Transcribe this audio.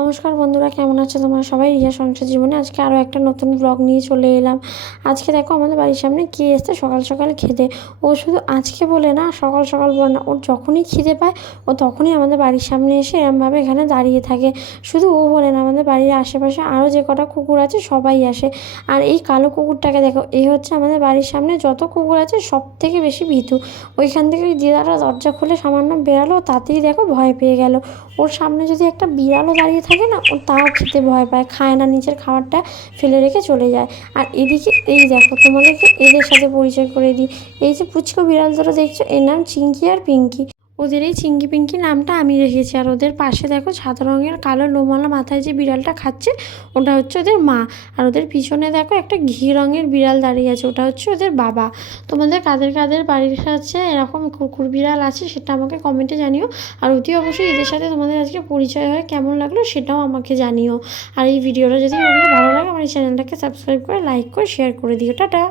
নমস্কার বন্ধুরা, কেমন আছে তোমরা সবাই? রিয়া সংসার জীবনে আজকে আরও একটা নতুন ব্লগ নিয়ে চলে এলাম। আজকে দেখো আমাদের বাড়ির সামনে কে এসছে সকাল সকাল খেতে। ও শুধু আজকে বলে না, সকাল সকাল বলে না ওর যখনই খিদে পায়, ও তখনই আমাদের বাড়ির সামনে এসে এরমভাবে এখানে দাঁড়িয়ে থাকে। শুধু ও বলে না, আমাদের বাড়ির আশেপাশে আরও যে কটা কুকুর আছে সবাই আসে। আর এই কালো কুকুরটাকে দেখো, এই হচ্ছে আমাদের বাড়ির সামনে যত কুকুর আছে সব থেকে বেশি ভীতু। ওইখান থেকে ওই দিদারা দরজা খুলে সামান্য বেরালো তাতেই দেখো ভয় পেয়ে গেল। ওর সামনে যদি একটা বিড়ালও দাঁড়িয়ে থাকে না, ও তাও খেতে ভয় পায়, খায় না, নিজের খাবারটা ফেলে রেখে চলে যায়। আর এদিকে এই দেখো, তোমাদেরকে এদের সাথে পরিচয় করে দিই। এই যে পুচকো বিড়াল দুটো দেখছ, এর নাম চিঙ্কি আর পিঙ্কি। ওদের এই চিঙ্কি পিঙ্কি নামটা আমি রেখেছি। আর ওদের পাশে দেখো সাদা রঙের কালো লোমালা মাথায় যে বিড়ালটা খাচ্ছে, ওটা হচ্ছে ওদের মা। আর ওদের পিছনে দেখো একটা ঘি রঙের বিড়াল দাঁড়িয়ে আছে, ওটা হচ্ছে ওদের বাবা। তোমাদের কাদের কাদের বাড়ির কাছে এরকম কুকুর বিড়াল আছে সেটা আমাকে কমেন্টে জানিও। আর অতি অবশ্যই এদের সাথে তোমাদের আজকে পরিচয় হয়ে, কেমন লাগল সেটাও আমাকে জানিও। আর এই ভিডিওটা যদি ভালো লাগে, আমার এই চ্যানেলটাকে সাবস্ক্রাইব করে লাইক করে শেয়ার করে দিও। টাটা!